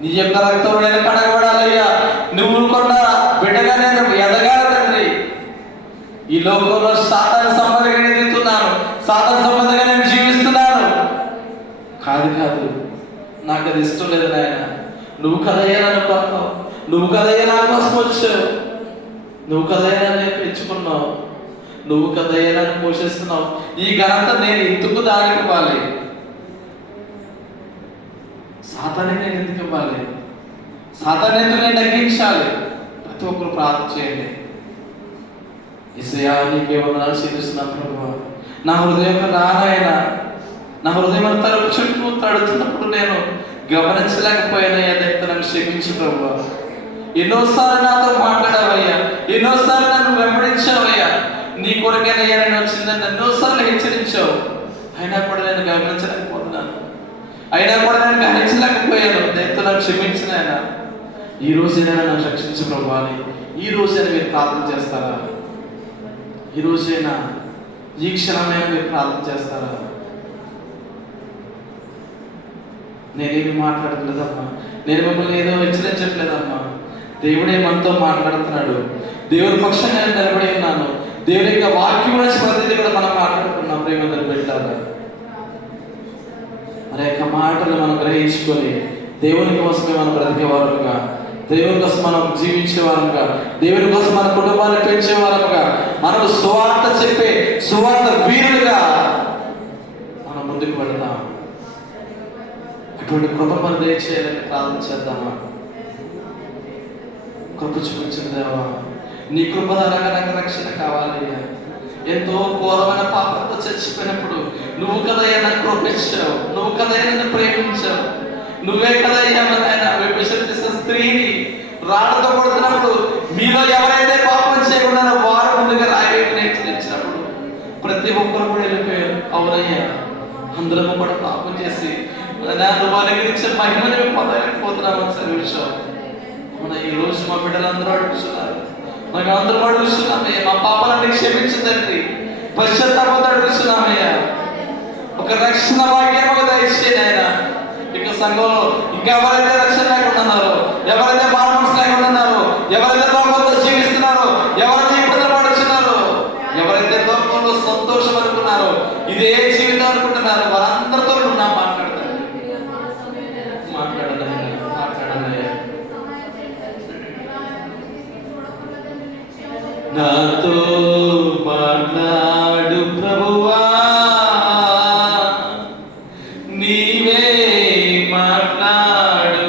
నీ యొక్క రక్తంలో నేను కడగబడాలయ్యా. నువ్వు కొన్న బిడ్డగా నేను ఎదగాలి తండ్రి. ఈ లోకంలో సాతాను సంబంధంగా నేను తింటున్నాను, సాతాను సంబంధంగా నేను జీవిస్తున్నాను. కాదు, నాకు అది ఇష్టం లేదు నాయన. నువ్వు కదయ్యా నన్ను కొన్నావు, నువ్వు కదయ్యా నా కోసం వచ్చావు, నువ్వు కదయ్యా నన్ను పెంచుకున్నావు, నువ్వు కదయ్యా నన్ను పోషిస్తున్నావు. ఈ ఘనత నేను ఎందుకు దానికి ఇవ్వాలి? సాతాన్ని నేను ఎందుకు ఇవ్వాలి? సాతాన్ని ఎందుకు నేను తగ్గించాలి? ప్రతి ఒక్కరు ప్రార్థన చేయండి. యేసయ్యా నీకే వందనాలు చెల్లిస్తున్నాను ప్రభువా. నా హృదయం రానాయన, నా హృదయం తలుపు చుట్టూ తడుతున్నప్పుడు నేను గమనించలేకపోయానయ్యా. నన్ను క్షమించు ప్రభువా. ఎన్నోసార్లు నాతో మాట్లాడావయ్యా, ఎన్నోసార్లు నన్ను వెంబడించావయ్యా. నీ కొరకేనయ్యా నేను వచ్చిందని ఎన్నోసార్లు హెచ్చరించావు. అయినా కూడా నేను గమనించలేకపోతున్నాను, అయినా కూడా నేను గ్రహించలేకపోయాను. దయతో నన్ను క్షమించిన ఆయన. ఈ రోజైనా నన్ను రక్షించు ప్రభువా అని ఈ రోజైనా మీరు ప్రార్థన చేస్తారా? ఈ రోజైనా ఈ క్షణమైనా మీరు ప్రార్థన చేస్తారా? నేనేమి మాట్లాడట్లేదమ్మా, నేను మిమ్మల్ని ఏదో హెచ్చరించట్లేదమ్మా. దేవుడే మనతో మాట్లాడుతున్నాడు. దేవుడి పక్షంగా నేను నిలబడి ఉన్నాను. దేవుడి యొక్క వాక్యం నుంచి ప్రతిదీ కూడా మనం మాట్లాడుకున్నాం. ప్రేమ పెట్టారా? మరి యొక్క మాటలు మనం గ్రహించుకొని దేవుని కోసమే మనం బ్రతికేవారుగా, దేవుని కోసం మనం జీవించేవారుగా, దేవుని కోసం మన కుటుంబాన్ని పెంచేవారుగా, మనకు సువార్త చెప్పే సువార్త వీరులుగా మనం ముందుకు వెళదాం. అటువంటి కృప మనం దయచేయాలని ప్రార్థన చేద్దామా? కృప చూపించిన దేవా, నీ కృప ద్వారా నాకు రక్షణ కావాలి. ఎంతో ఘోరమైన పాపంతో చచ్చిపోయినప్పుడు నువ్వు కదయ్యా నాకు కృప ఇచ్చావు, నువ్వు కదయ్యా నన్ను ప్రేమించావు. నువ్వే కదయ్యా ఆయన చేసిన స్త్రీని రాళ్ళతో కొడుతున్నప్పుడు మీలో ఎవరైతే పాపం చేయకుండా వారు ముందుగా రాయవేపు నేర్చినప్పుడు ప్రతి ఒక్కరు కూడా వెళ్ళిపోయారు. అవునయ్యా, అందరము కూడా పాపం చేసి నువ్వు అనుగ్రహించిన మహిమని మేము పొందలేకపోతున్నామని చదివించావు. మన ఈ రోజు మా బిడ్డలందరూ అడుగుతున్నారు, మాకు అందరూ అడుగుతున్నామయ్యా, మా పాపాలన్నీ క్షమించదండి, పశ్చాత్తాపంతో అడుగుతున్నామయ్యా. ఒక రక్షణ భాగ్యం ఒక దయచేయండి ఆయన. ఇక సంఘంలో ఇంకా ఎవరైతే రక్షణ లేకుండా ఉన్నారో, ఎవరైతే బాలమనసు లేకుండా ఉన్నారో, ఎవరైతే లోకంతో జీవిస్తున్నారో, ఎవరైతే ఇబ్బందులు పడుతున్నారో, ఎవరైతే లోకంలో సంతోషం అనుకున్నారో, ఇదే జీవితం అనుకుంటున్నారో వారందరితో నా మాట్లాడతాను. నాతో మాట్లాడు ప్రభువా, నీవే మాట్లాడుమయ్యా.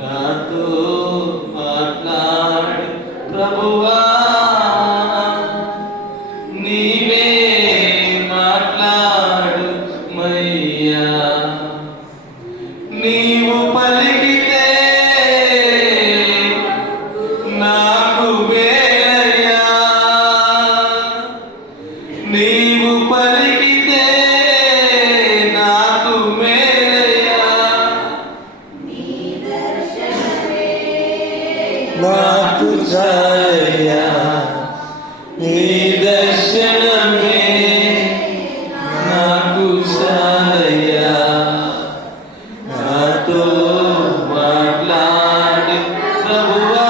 నాతో మాట్లాడు ప్రభువా, నీవే మాట్లాడుమయ్యా. నీవు పలికితే నాకు వేలయ్యా, నీవు పలికితే నాకు మేలయ్యా. నాకు చాలయ్యా, నీ దర్శనమే నాకు చాలయ్యా. నాతో మాట్లాడు ప్రభువా,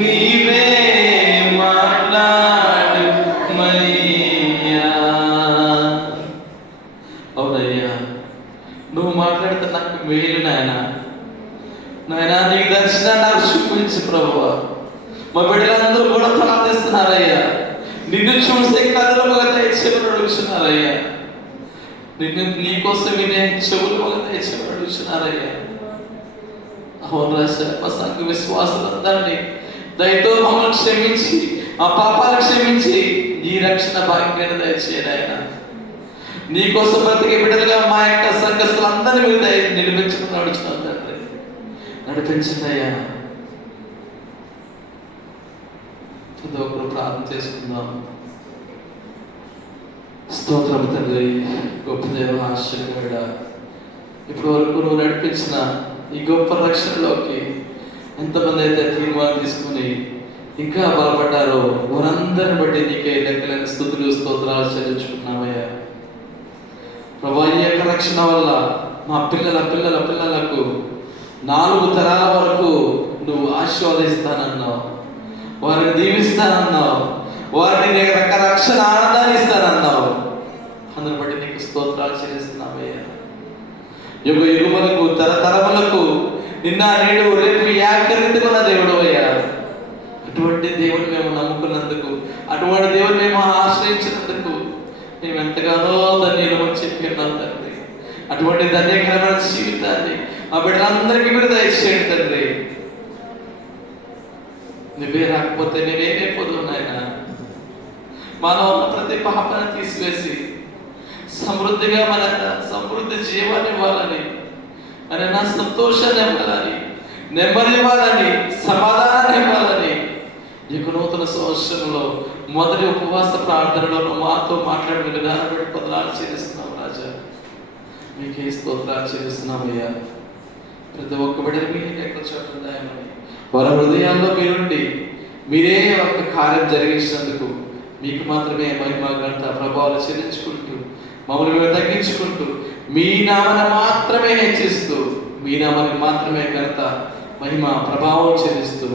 నీవే మాట్లాడు మయ్యా. అవునయ్యా, నువ్వు మాట్లాడితే నాకు మేలు నాయన. నాయనా నీ దర్శనాన్ని నాకు చూపించు ప్రభువా. మా బిడ్డలందరూ కూడా ప్రార్థిస్తున్నారయ్యా, నిన్ను చూసే కథలుగా దయచేయమని అడుగుతున్నారయ్యా. నిన్ను నీకోసం వినే చెవులుగా దయచేయమని అడుగుతున్నారయ్యా. అవును రాజా, మా సంఘ విశ్వాసులందరినీ దయతో మమ్మల్ని క్షమించి, ఆ పాపాలను క్షమించి ఈ రక్షణ భాగ్యాన్ని దయచేయండి ఆయన. నీకోసం బ్రతికే బిడ్డలుగా మా యొక్క సంఘస్థులందరినీ మీరు నిలిపించుకుని నడుచుకున్నాం తండ్రి. నడిపించండి అయ్యా. ప్రతి ఒక్కరు ప్రార్థన చేసుకుందాం. స్తోత్రం తండ్రి, గొప్ప దేవ, ఆశ్చర్యకరుడా, ఇప్పటి వరకు నువ్వు నడిపించిన ఈ గొప్ప రక్షణలోకి ఎంతమంది అయితే తీర్మానం తీసుకుని ఇంకా బలపడ్డారో వారందరిని బట్టి నీకే లెక్కలేని స్తుతులు స్తోత్రాలు చెల్లించుకున్నామయ్యా. ప్రభా, ఈ యొక్క రక్షణ వల్ల మా పిల్లల పిల్లల పిల్లలకు 4 తరాల వరకు నువ్వు ఆశీర్వదిస్తానన్నావు, వారిని దీవిస్తానన్నావు, వారిని రక్షణ ఆనందాన్ని ఇస్తానన్నావు. అందుని బట్టి నీకు స్తోత్రాలు చెల్లిస్తున్నావయ్యా. యుగ యుగములకు తరతరములకు నిన్న నేడు రేపు ఏకరీతిగా దేవుడు అయ్యా. అటువంటి దేవుని మేము నమ్ముకున్నందుకు, అటువంటి దేవుని మేము ఆశ్రయించినందుకు మేము ఎంతగానో ధన్యులమని చెప్పి ఉన్నాం తండ్రి. అటువంటి ధన్యకరమైన జీవితాన్ని మా బిడ్డలందరికీ కూడా దయచేయండి తండ్రి. నువ్వే రాకపోతే నేనేమైపోదు నాయన. మాలో ఉన్న ప్రతి పాపాన్ని తీసివేసి సమృద్ధిగా మన సమృద్ధి జీవాన్ని ఇవ్వాలని, మన నా సంతోషాన్ని ఇవ్వాలని, నెమ్మది ఇవ్వాలని, సమాధానాన్ని ఇవ్వాలని ఈ నూతన సంవత్సరంలో మొదటి ఉపవాస ప్రార్థనలో మాతో మాట్లాడిన విధానం పెట్టి పొందనాలు చెల్లిస్తున్నాం రాజా. మీకే స్తోత్రాలు చెల్లిస్తున్నామయ్యా. ప్రతి ఒక్క బిడ్డని మీ ఎక్కడ చోటున్నాయని వారి హృదయాల్లో మీరుండి మీరే ఒక కార్యం జరిగించినందుకు మీకు మాత్రమే మహిమ ఘనత ప్రభావాలు చెల్లించుకుంటూ మమ్మల్ని మేము తగ్గించుకుంటూ మీ నామాన్ని మాత్రమే హెచ్చిస్తూ మీ నామానికి మాత్రమే ఘనత మహిమ ప్రభావం చెల్లిస్తూ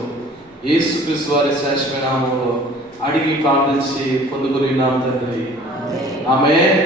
యేసుక్రీస్తు వారి శ్రేష్టమైన నామములో అడిగి ప్రార్థించి పొందుకుని నామ తండ్రి. ఆమేన్.